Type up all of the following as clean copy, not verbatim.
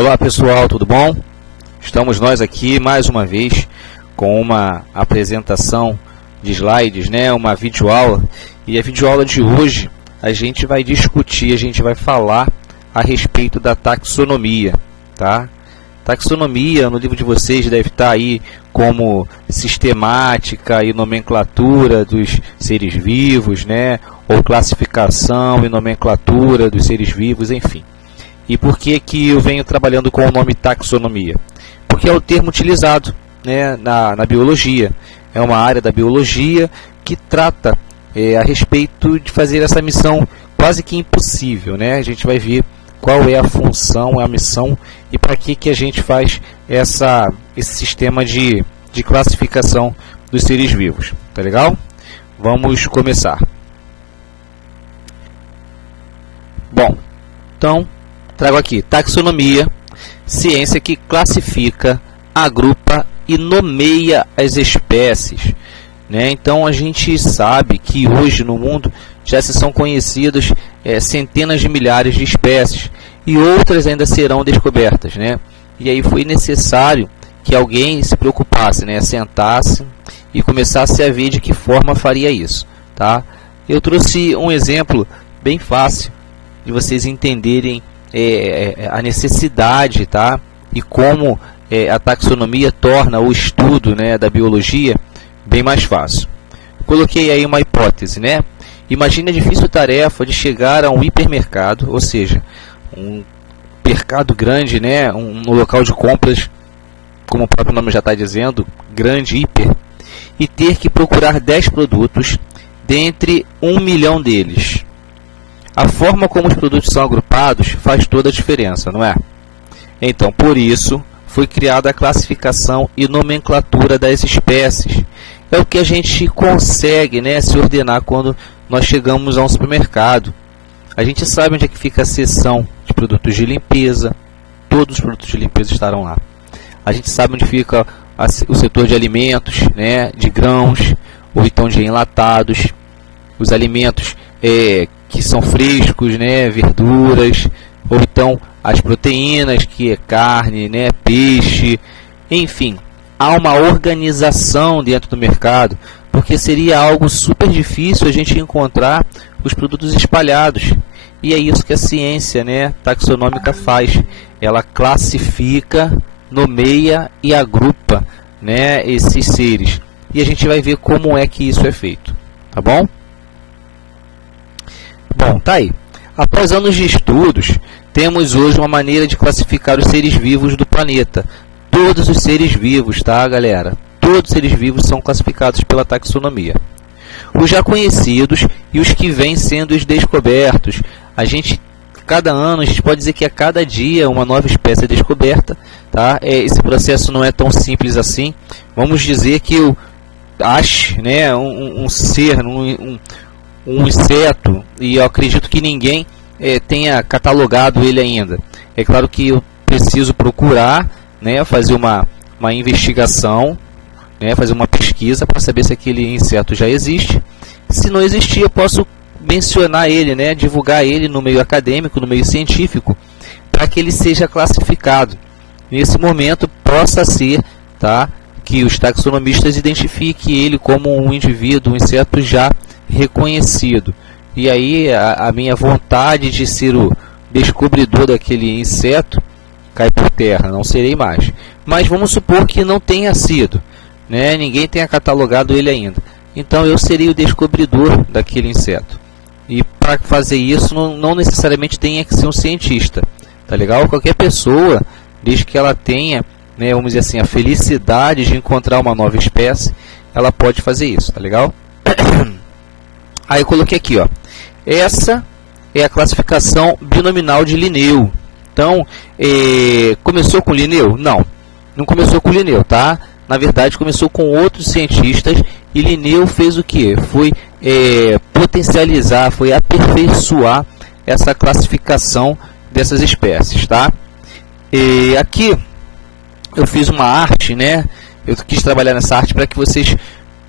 Olá pessoal, tudo bom? Estamos nós aqui mais uma vez com uma apresentação de slides, né? Uma videoaula. E a videoaula de hoje a gente vai discutir, a gente vai falar a respeito da taxonomia, tá? Taxonomia no livro de vocês deve estar aí como sistemática e nomenclatura dos seres vivos, né? Ou classificação e nomenclatura dos seres vivos, enfim. E por que eu venho trabalhando com o nome taxonomia? Porque é o termo utilizado, né, na biologia. É uma área da biologia que trata a respeito de fazer essa missão quase que impossível, né? A gente vai ver qual é a função, a missão e para que a gente faz esse sistema de classificação dos seres vivos. Tá legal? Vamos começar. Bom, então trago aqui taxonomia, ciência que classifica, agrupa e nomeia as espécies, né? Então a gente sabe que hoje no mundo já se são conhecidas centenas de milhares de espécies e outras ainda serão descobertas, né? E aí foi necessário que alguém se preocupasse, né? Sentasse e começasse a ver de que forma faria isso, tá? Eu trouxe um exemplo bem fácil de vocês entenderem a necessidade, tá? E como a taxonomia torna o estudo, né, da biologia bem mais fácil. Coloquei aí uma hipótese, né? Imagine a difícil tarefa de chegar a um hipermercado, ou seja, um mercado grande, né, um local de compras, como o próprio nome já está dizendo, grande, hiper, e ter que procurar 10 produtos dentre 1 milhão deles. A forma como os produtos são agrupados faz toda a diferença, não é? Então, por isso, foi criada a classificação e nomenclatura das espécies. É o que a gente consegue, né, se ordenar quando nós chegamos a um supermercado. A gente sabe onde é que fica a seção de produtos de limpeza. Todos os produtos de limpeza estarão lá. A gente sabe onde fica o setor de alimentos, né, de grãos, ou então de enlatados. Os alimentos que são frescos, né, verduras, ou então as proteínas, que é carne, né, peixe, enfim. Há uma organização dentro do mercado, porque seria algo super difícil a gente encontrar os produtos espalhados. E é isso que a ciência, né, taxonômica faz. Ela classifica, nomeia e agrupa, né, esses seres. E a gente vai ver como é que isso é feito. Tá bom? Bom, tá aí. Após anos de estudos, temos hoje uma maneira de classificar os seres vivos do planeta. Todos os seres vivos, tá, galera? Todos os seres vivos são classificados pela taxonomia. Os já conhecidos e os que vêm sendo descobertos. Cada ano, a gente pode dizer que a cada dia uma nova espécie é descoberta, tá? Esse processo não é tão simples assim. Vamos dizer que eu ache, né, um ser, um inseto, e eu acredito que ninguém tenha catalogado ele ainda. É claro que eu preciso procurar, né, fazer uma investigação, né, fazer uma pesquisa para saber se aquele inseto já existe. Se não existir, eu posso mencionar ele, né, divulgar ele no meio acadêmico, no meio científico, para que ele seja classificado. Nesse momento, possa ser, tá, que os taxonomistas identifiquem ele como um indivíduo, um inseto já reconhecido. E aí a minha vontade de ser o descobridor daquele inseto cai por terra, não serei mais. Mas vamos supor que não tenha sido, né? Ninguém tenha catalogado ele ainda. Então eu serei o descobridor daquele inseto. E para fazer isso não necessariamente tenha que ser um cientista, tá legal? Qualquer pessoa, desde que ela tenha, né, vamos dizer assim, a felicidade de encontrar uma nova espécie, ela pode fazer isso, tá legal? Aí eu coloquei aqui, ó. Essa é a classificação binominal de Linneu. Então, começou com Linneu? Não começou com Linneu, tá? Na verdade, começou com outros cientistas e Linneu fez o que? Foi potencializar, foi aperfeiçoar essa classificação dessas espécies, tá? E aqui eu fiz uma arte, né? Eu quis trabalhar nessa arte para que vocês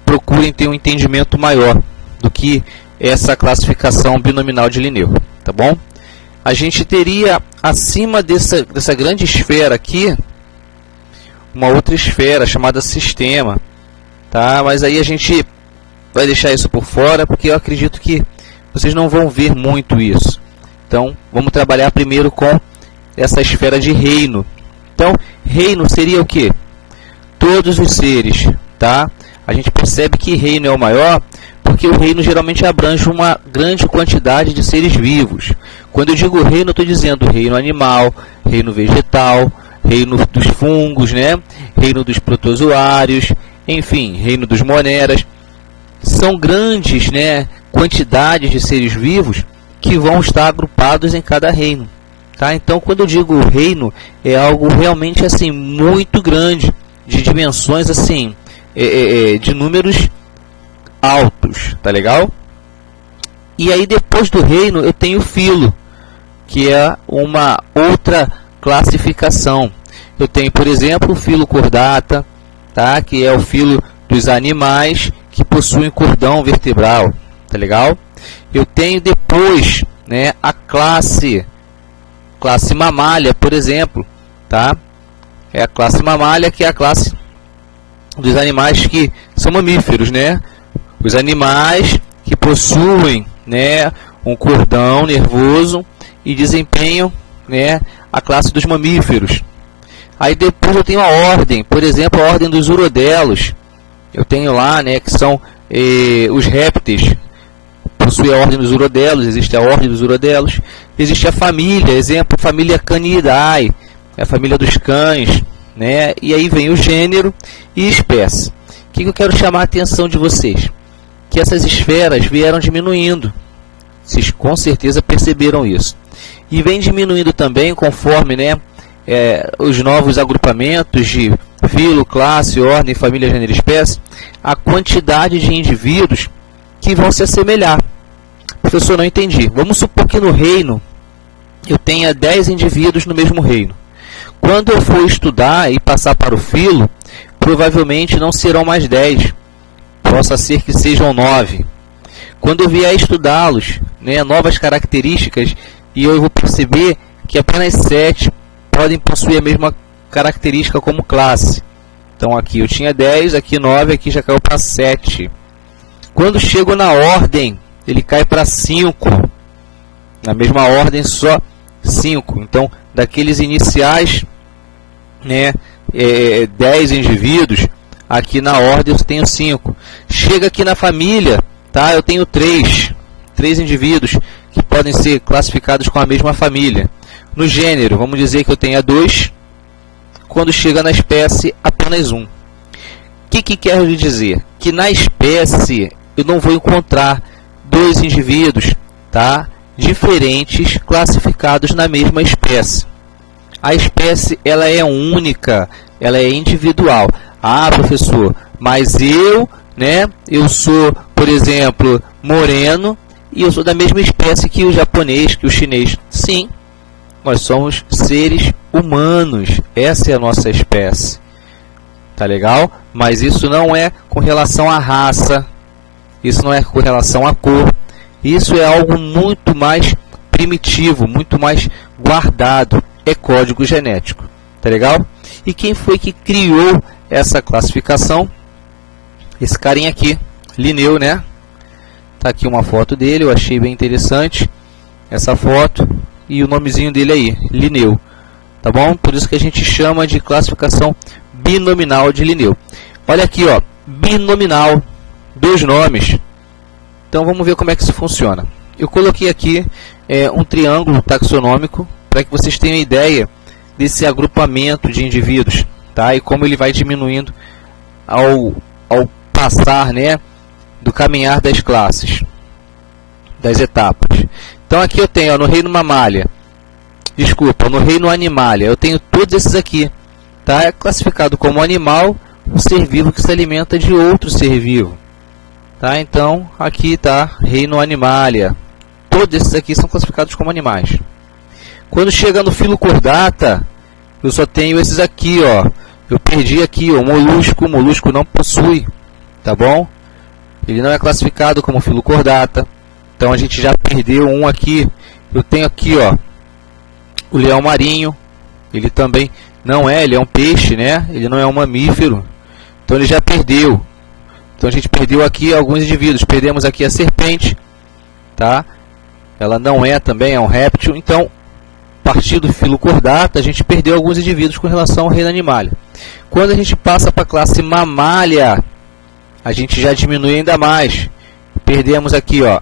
procurem ter um entendimento maior do que essa classificação binominal de Linneu, tá bom? A gente teria acima dessa grande esfera aqui, uma outra esfera chamada sistema, tá? Mas aí a gente vai deixar isso por fora, porque eu acredito que vocês não vão ver muito isso. Então, vamos trabalhar primeiro com essa esfera de reino. Então, reino seria o quê? Todos os seres, tá? A gente percebe que reino é o maior, porque o reino geralmente abrange uma grande quantidade de seres vivos. Quando eu digo reino, eu estou dizendo reino animal, reino vegetal, reino dos fungos, né? Reino dos protozoários, enfim, reino dos moneras. São grandes, né, quantidades de seres vivos que vão estar agrupados em cada reino. Tá? Então, quando eu digo reino, é algo realmente assim muito grande, de dimensões assim, de números altos, tá legal? E aí depois do reino eu tenho o filo, que é uma outra classificação. Eu tenho, por exemplo, o filo Chordata, tá? Que é o filo dos animais que possuem cordão vertebral, tá legal? Eu tenho depois, né, a classe mamália, por exemplo, tá? É a classe mamália, que é a classe dos animais que são mamíferos, né? Os animais que possuem, né, um cordão nervoso e desempenham, né, a classe dos mamíferos. Aí depois eu tenho a ordem, por exemplo, a ordem dos urodelos. Eu tenho lá, né, que são os répteis, possui a ordem dos urodelos, existe a ordem dos urodelos. Existe a família, exemplo, família Canidae, é a família dos cães, né? E aí vem o gênero e espécie. O que eu quero chamar a atenção de vocês? Que essas esferas vieram diminuindo. Vocês com certeza perceberam isso. E vem diminuindo também conforme, né, os novos agrupamentos de filo, classe, ordem, família, gênero e espécie, a quantidade de indivíduos que vão se assemelhar. Professor, não entendi. Vamos supor que no reino eu tenha 10 indivíduos no mesmo reino. Quando eu for estudar e passar para o filo, provavelmente não serão mais 10. Possa ser que sejam 9. Quando eu vier estudá-los, né, novas características, e eu vou perceber que apenas 7 podem possuir a mesma característica como classe. Então aqui eu tinha 10, aqui 9, aqui já caiu para 7. Quando chego na ordem, ele cai para 5. Na mesma ordem, só 5. Então, daqueles iniciais, né, 10 indivíduos, aqui na ordem eu tenho 5. Chega aqui na família, tá? Eu tenho 3 indivíduos que podem ser classificados com a mesma família. No gênero, vamos dizer que eu tenha 2. Quando chega na espécie, apenas 1. O que quer dizer? Que na espécie eu não vou encontrar 2 indivíduos, tá, diferentes classificados na mesma espécie. A espécie ela é única, ela é individual. Ah, professor, mas eu sou, por exemplo, moreno e eu sou da mesma espécie que o japonês, que o chinês. Sim, nós somos seres humanos. Essa é a nossa espécie. Tá legal? Mas isso não é com relação à raça, isso não é com relação à cor. Isso é algo muito mais primitivo, muito mais guardado. É código genético. Tá legal? E quem foi que criou essa classificação? Esse carinha aqui, Linneu, né? Tá aqui uma foto dele, eu achei bem interessante essa foto. E o nomezinho dele aí, Linneu. Tá bom? Por isso que a gente chama de classificação binominal de Linneu. Olha aqui, ó, binominal, 2 nomes. Então vamos ver como é que isso funciona. Eu coloquei aqui um triângulo taxonômico para que vocês tenham ideia desse agrupamento de indivíduos, tá? E como ele vai diminuindo ao passar, né, do caminhar das classes, das etapas. Então aqui eu tenho, ó, no reino mamália, no reino animalia, eu tenho todos esses aqui, tá? É classificado como animal um ser vivo que se alimenta de outro ser vivo, tá? Então aqui está reino animalia, todos esses aqui são classificados como animais. Quando chega no filo Chordata, eu só tenho esses aqui, ó. Eu perdi aqui, ó, o molusco não possui, tá bom? Ele não é classificado como filo Chordata. Então a gente já perdeu um aqui. Eu tenho aqui, ó, O leão marinho, ele também não é, ele é um peixe, né? Ele não é um mamífero, então ele já perdeu. Então a gente perdeu aqui alguns indivíduos. Perdemos aqui a serpente, tá? Ela não é também, é um réptil. Então, a partir do filo cordata, a gente perdeu alguns indivíduos com relação ao reino animalia. Quando a gente passa para a classe mamália, a gente já diminui ainda mais. Perdemos aqui, ó,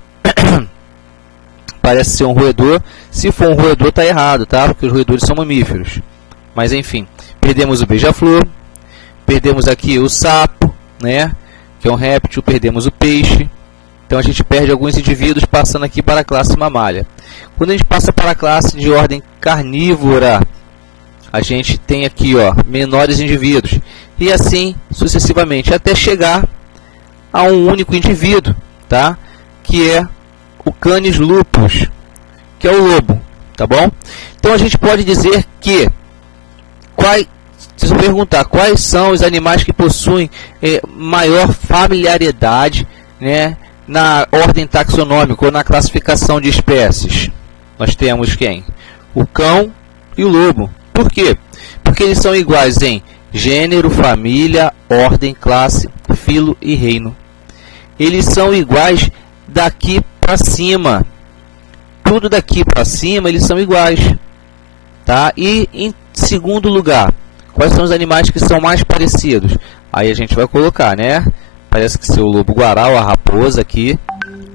parece ser um roedor. Se for um roedor, está errado, tá? Porque os roedores são mamíferos. Mas enfim, perdemos o beija-flor, perdemos aqui o sapo, né? Que é um réptil, perdemos o peixe. Então a gente perde alguns indivíduos passando aqui para a classe mamália. Quando a gente passa para a classe de ordem carnívora, a gente tem aqui, ó, menores indivíduos. E assim sucessivamente, até chegar a um único indivíduo, tá? Que é o Canis lupus, que é o lobo, tá bom? Então a gente pode dizer que se eu perguntar quais são os animais que possuem maior familiaridade, né, na ordem taxonômica ou na classificação de espécies, nós temos quem? O cão e o lobo. Por quê? Porque eles são iguais em gênero, família, ordem, classe, filo e reino. Eles são iguais daqui para cima. Tudo daqui para cima eles são iguais, tá? E em segundo lugar, quais são os animais que são mais parecidos? Aí a gente vai colocar, né? Parece que ser o lobo-guará ou a raposa aqui,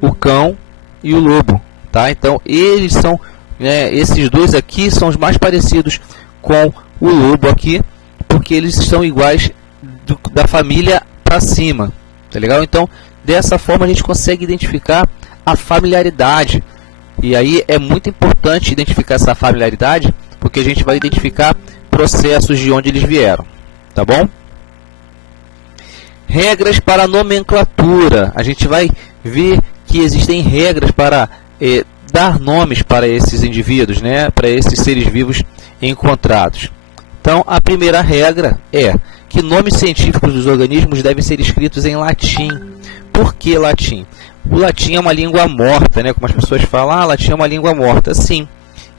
o cão e o lobo, tá? Então eles são, né, esses dois aqui são os mais parecidos com o lobo aqui, porque eles são iguais da família para cima, tá legal? Então dessa forma a gente consegue identificar a familiaridade. E aí é muito importante identificar essa familiaridade, porque a gente vai identificar processos de onde eles vieram, tá bom? Regras para nomenclatura. A gente vai ver que existem regras para dar nomes para esses indivíduos, né? Para esses seres vivos encontrados. Então, a primeira regra é que nomes científicos dos organismos devem ser escritos em latim. Por que latim? O latim é uma língua morta, né? Como as pessoas falam, latim é uma língua morta. Sim,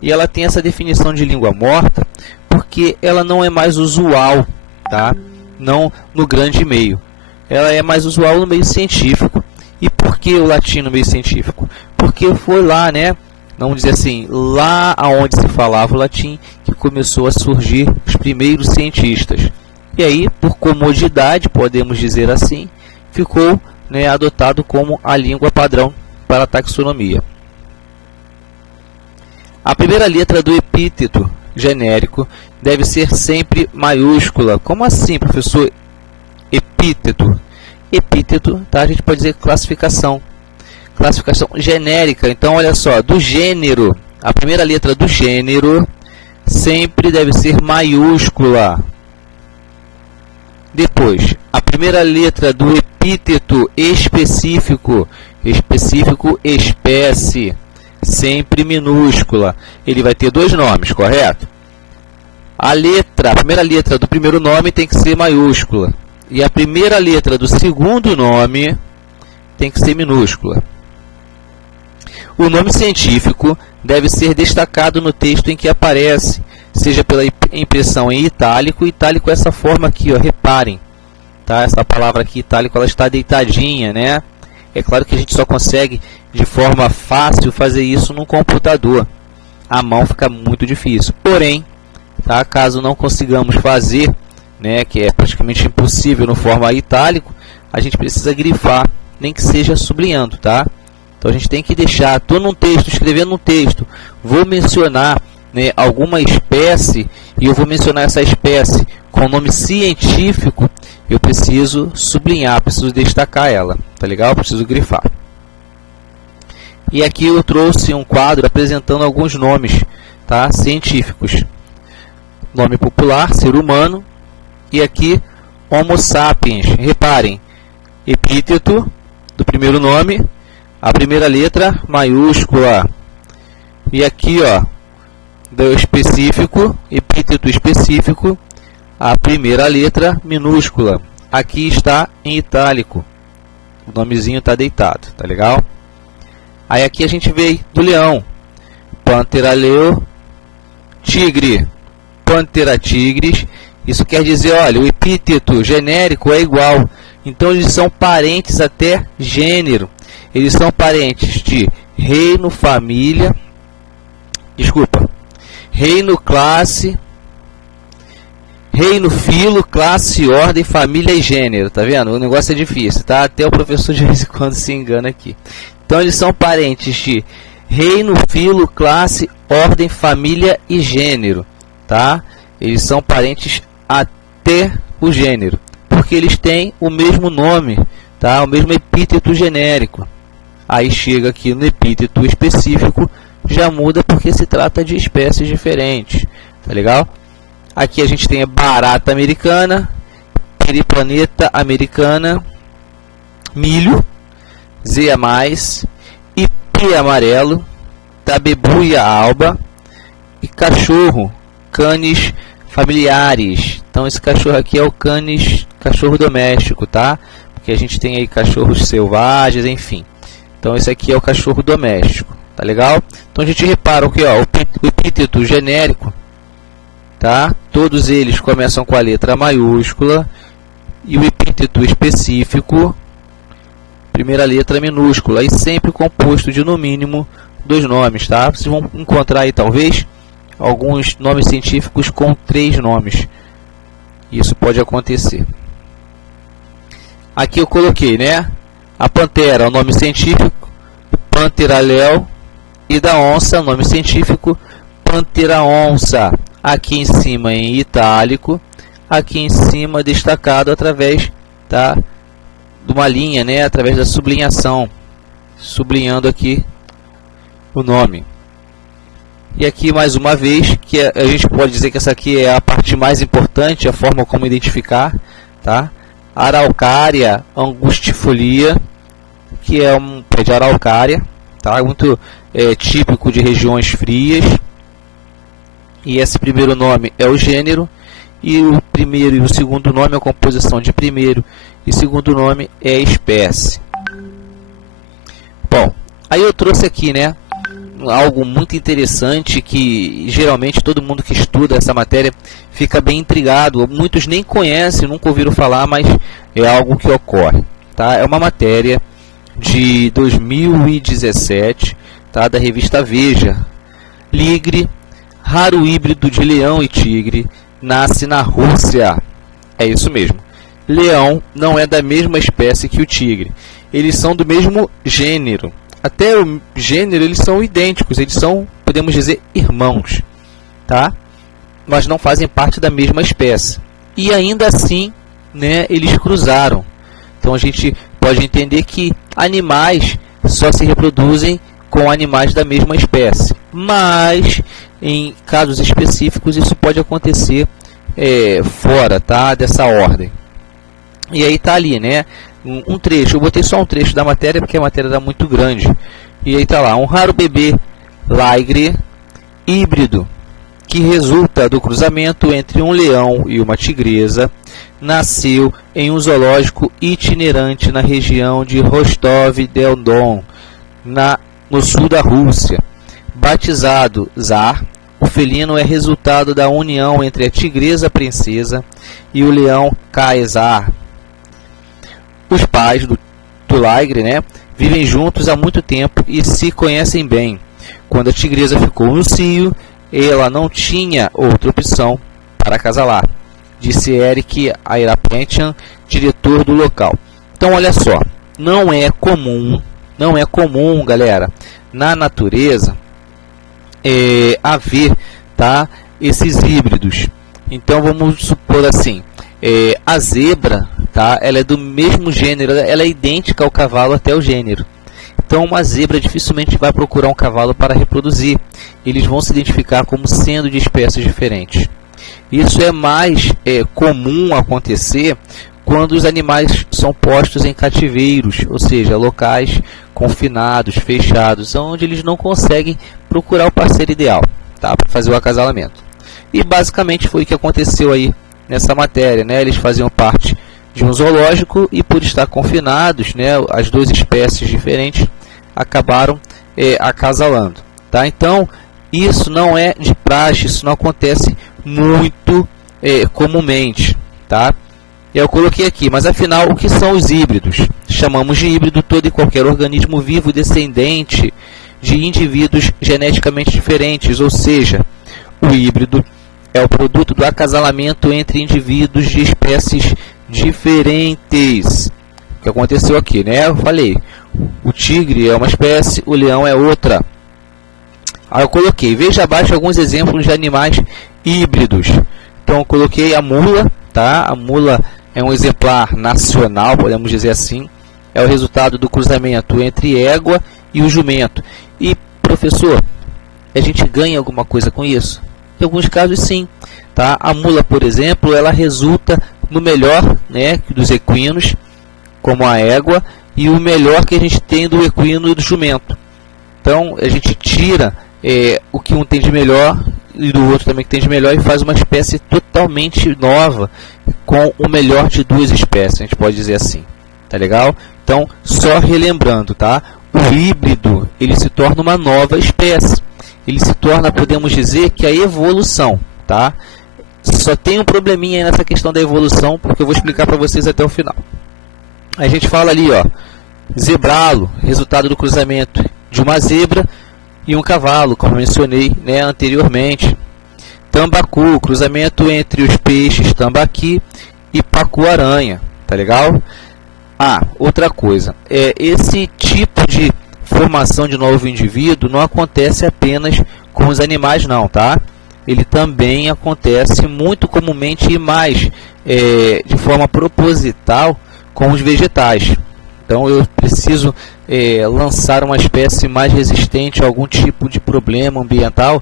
e ela tem essa definição de língua morta porque ela não é mais usual, tá? Não no grande meio. Ela é mais usual no meio científico. E por que o latim no meio científico? Porque foi lá, né? Vamos dizer assim, lá onde se falava o latim, que começou a surgir os primeiros cientistas. E aí, por comodidade, podemos dizer assim, ficou, né, adotado como a língua padrão para a taxonomia. A primeira letra do epíteto genérico deve ser sempre maiúscula. Como assim, professor? Epíteto. Epíteto, tá? A gente pode dizer classificação. Classificação genérica. Então, olha só, do gênero, a primeira letra do gênero sempre deve ser maiúscula. Depois, a primeira letra do epíteto específico, espécie, sempre minúscula. Ele vai ter dois nomes, correto? A primeira letra do primeiro nome tem que ser maiúscula. E a primeira letra do segundo nome tem que ser minúscula. O nome científico deve ser destacado no texto em que aparece, seja pela impressão em itálico. Itálico é essa forma aqui, ó, reparem, tá? Essa palavra aqui, itálico, ela está deitadinha, né? É claro que a gente só consegue de forma fácil fazer isso no computador. A mão fica muito difícil. Porém, tá? Caso não consigamos fazer, né, que é praticamente impossível no forma itálico, a gente precisa grifar, nem que seja sublinhando, tá? Então a gente tem que deixar, estou num texto, escrevendo um texto, vou mencionar, né, alguma espécie, e eu vou mencionar essa espécie com nome científico, eu preciso sublinhar, preciso destacar ela, tá legal? Preciso grifar. E aqui eu trouxe um quadro apresentando alguns nomes, tá, científicos. Nome popular, ser humano, e aqui Homo sapiens. Reparem, epíteto do primeiro nome, a primeira letra maiúscula. E aqui, ó, do específico, epíteto específico, a primeira letra minúscula. Aqui está em itálico. O nomezinho está deitado, tá legal? Aí aqui a gente vê do leão, Panthera leo, tigre, Panthera tigris. Isso quer dizer, olha, o epíteto genérico é igual. Então eles são parentes até gênero. Eles são parentes de reino, família, reino, classe, reino, filo, classe, ordem, família e gênero. Tá vendo? O negócio é difícil, tá? Até o professor de vez em quando se engana aqui. Então eles são parentes de reino, filo, classe, ordem, família e gênero, tá? Eles são parentes até o gênero, porque eles têm o mesmo nome, tá? O mesmo epíteto genérico. Aí chega aqui no epíteto específico, já muda porque se trata de espécies diferentes, tá legal? Aqui a gente tem a barata americana, periplaneta americana, milho, zea mais, ipê amarelo, tabebuia alba e cachorro, canis familiares. Então esse cachorro aqui é o canis, cachorro doméstico, tá? Porque a gente tem aí cachorros selvagens, enfim. Então esse aqui é o cachorro doméstico, tá legal? Então a gente repara que ó, o epíteto genérico, tá? Todos eles começam com a letra maiúscula e o epíteto específico, primeira letra minúscula, e sempre composto de no mínimo 2 nomes, tá? Vocês vão encontrar aí talvez alguns nomes científicos com 3 nomes. Isso pode acontecer. Aqui eu coloquei, né? A pantera, o nome científico, Panthera leo, e da onça, o nome científico, Panthera onça. Aqui em cima em itálico, aqui em cima destacado através, tá, de uma linha, né? Através da sublinhação, sublinhando aqui o nome. E aqui mais uma vez, que a gente pode dizer que essa aqui é a parte mais importante, a forma como identificar, tá? Araucária angustifolia, que é um pé de araucária, tá? Muito típico de regiões frias. E esse primeiro nome é o gênero, e o primeiro e o segundo nome, a composição de primeiro e segundo nome é a espécie. Bom, aí eu trouxe aqui, né, algo muito interessante que geralmente todo mundo que estuda essa matéria fica bem intrigado. Muitos nem conhecem, nunca ouviram falar, mas é algo que ocorre, tá? É uma matéria de 2017, tá? Da revista Veja. Ligre, raro híbrido de leão e tigre, nasce na Rússia. É isso mesmo. Leão não é da mesma espécie que o tigre. Eles são do mesmo gênero. Até o gênero eles são idênticos, eles são, podemos dizer, irmãos, tá? Mas não fazem parte da mesma espécie. E ainda assim, né, eles cruzaram. Então a gente pode entender que animais só se reproduzem com animais da mesma espécie. Mas em casos específicos isso pode acontecer fora, tá, dessa ordem. E aí tá ali, né? Um trecho, eu botei só um trecho da matéria porque a matéria era muito grande. E aí tá lá, um raro bebê ligre híbrido que resulta do cruzamento entre um leão e uma tigresa, nasceu em um zoológico itinerante na região de Rostov-del-Don, no sul da Rússia. Batizado Tsar, o felino é resultado da união entre a tigresa princesa e o leão Caesar. Os pais do ligre, né, vivem juntos há muito tempo e se conhecem bem. Quando a tigresa ficou no cio, ela não tinha outra opção para acasalar, disse Eric Airapetian, diretor do local. Então, olha só, não é comum, galera, na natureza haver, tá, esses híbridos. Então, vamos supor assim, a zebra, tá, ela é do mesmo gênero, ela é idêntica ao cavalo até o gênero. Então uma zebra dificilmente vai procurar um cavalo para reproduzir. Eles vão se identificar como sendo de espécies diferentes. Isso é mais comum acontecer quando os animais são postos em cativeiros, ou seja, locais confinados, fechados, onde eles não conseguem procurar o parceiro ideal, tá, para fazer o acasalamento. E basicamente foi o que aconteceu aí nessa matéria, né? Eles faziam parte de um zoológico e por estar confinados, né, as duas espécies diferentes acabaram acasalando, tá? Então isso não é de praxe, isso não acontece muito comumente, tá? Eu coloquei aqui, mas afinal, o que são os híbridos? Chamamos de híbrido todo e qualquer organismo vivo descendente de indivíduos geneticamente diferentes, ou seja, o híbrido é o produto do acasalamento entre indivíduos de espécies diferentes. O que aconteceu aqui, né? Eu falei, o tigre é uma espécie, o leão é outra. Aí eu coloquei, veja abaixo alguns exemplos de animais híbridos. Então eu coloquei a mula, tá? A mula é um exemplar nacional, podemos dizer assim. É o resultado do cruzamento entre égua e o jumento. E, professor, a gente ganha alguma coisa com isso? Em alguns casos, sim. Tá? A mula, por exemplo, ela resulta no melhor, né, dos equinos, como a égua, e o melhor que a gente tem do equino e do jumento. Então, a gente tira o que um tem de melhor e do outro também que tem de melhor e faz uma espécie totalmente nova com o melhor de duas espécies, a gente pode dizer assim. Tá legal? Então, só relembrando, tá? O híbrido, ele se torna uma nova espécie. Ele se torna, podemos dizer, que a evolução, tá? Só tem um probleminha aí nessa questão da evolução, porque eu vou explicar para vocês até o final. A gente fala ali, ó, zebralo, resultado do cruzamento de uma zebra e um cavalo, como mencionei, né, anteriormente. Tambacu, cruzamento entre os peixes tambaqui e pacu-aranha, tá legal? Outra coisa, esse tipo de formação de novo indivíduo não acontece apenas com os animais não, tá? Ele também acontece muito comumente e mais de forma proposital com os vegetais. Então eu preciso lançar uma espécie mais resistente a algum tipo de problema ambiental.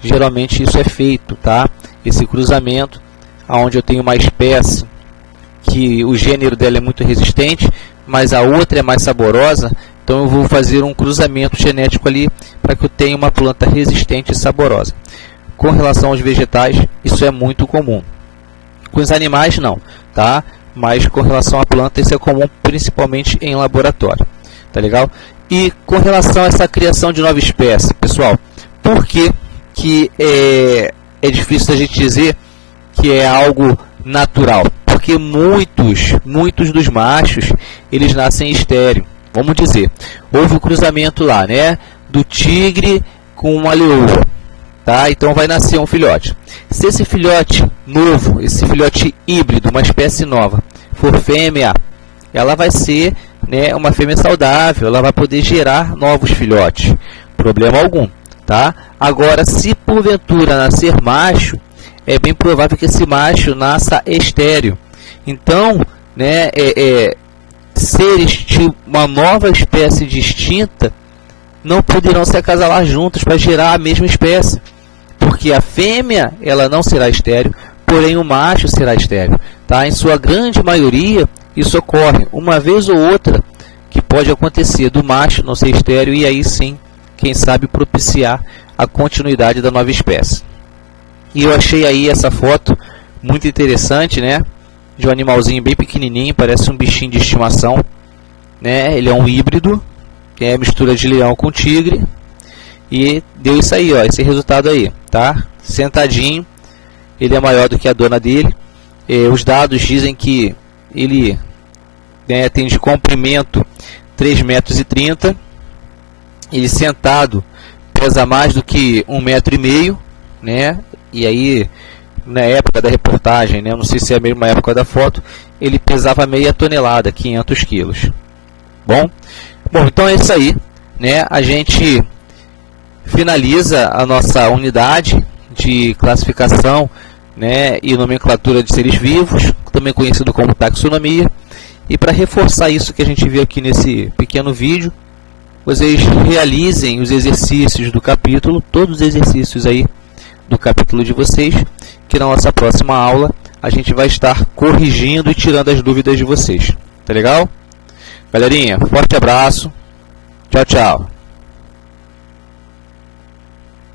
Geralmente isso é feito, tá? Esse cruzamento, onde eu tenho uma espécie que o gênero dela é muito resistente, mas a outra é mais saborosa, então eu vou fazer um cruzamento genético ali para que eu tenha uma planta resistente e saborosa. Com relação aos vegetais, isso é muito comum. Com os animais não, tá? Mas com relação à planta, isso é comum principalmente em laboratório, tá legal? E com relação a essa criação de nova espécie, pessoal, por que é difícil a gente dizer que é algo natural? Porque muitos dos machos, eles nascem estéril. Vamos dizer, houve o cruzamento lá, né, do tigre com uma leoa, tá? Então vai nascer um filhote. Se esse filhote novo, esse filhote híbrido, uma espécie nova, for fêmea, ela vai ser, né, uma fêmea saudável, ela vai poder gerar novos filhotes, problema algum, tá? Agora, se porventura nascer macho, é bem provável que esse macho nasça estéril. Então, né, seres de uma nova espécie distinta não poderão se acasalar juntos para gerar a mesma espécie, porque a fêmea ela não será estéril, porém o macho será estéril, tá? Em sua grande maioria isso ocorre uma vez ou outra, que pode acontecer do macho não ser estéril e aí sim, quem sabe, propiciar a continuidade da nova espécie. E eu achei aí essa foto muito interessante, né? De um animalzinho bem pequenininho, parece um bichinho de estimação, né? Ele é um híbrido, que é mistura de leão com tigre, e deu isso aí, ó, esse resultado aí, tá? Sentadinho, ele é maior do que a dona dele. Os dados dizem que ele, né, tem de comprimento 3,30 metros, ele sentado pesa mais do que 1,5 metro, né? E aí, na época da reportagem, né, não sei se é a mesma época da foto, ele pesava meia tonelada, 500 quilos. Bom, então é isso aí, né? A gente finaliza a nossa unidade de classificação, né, e nomenclatura de seres vivos, também conhecido como taxonomia. E para reforçar isso que a gente viu aqui nesse pequeno vídeo, vocês realizem os exercícios do capítulo, todos os exercícios aí do capítulo de vocês, que na nossa próxima aula a gente vai estar corrigindo e tirando as dúvidas de vocês. Tá legal? Galerinha, forte abraço. Tchau, tchau.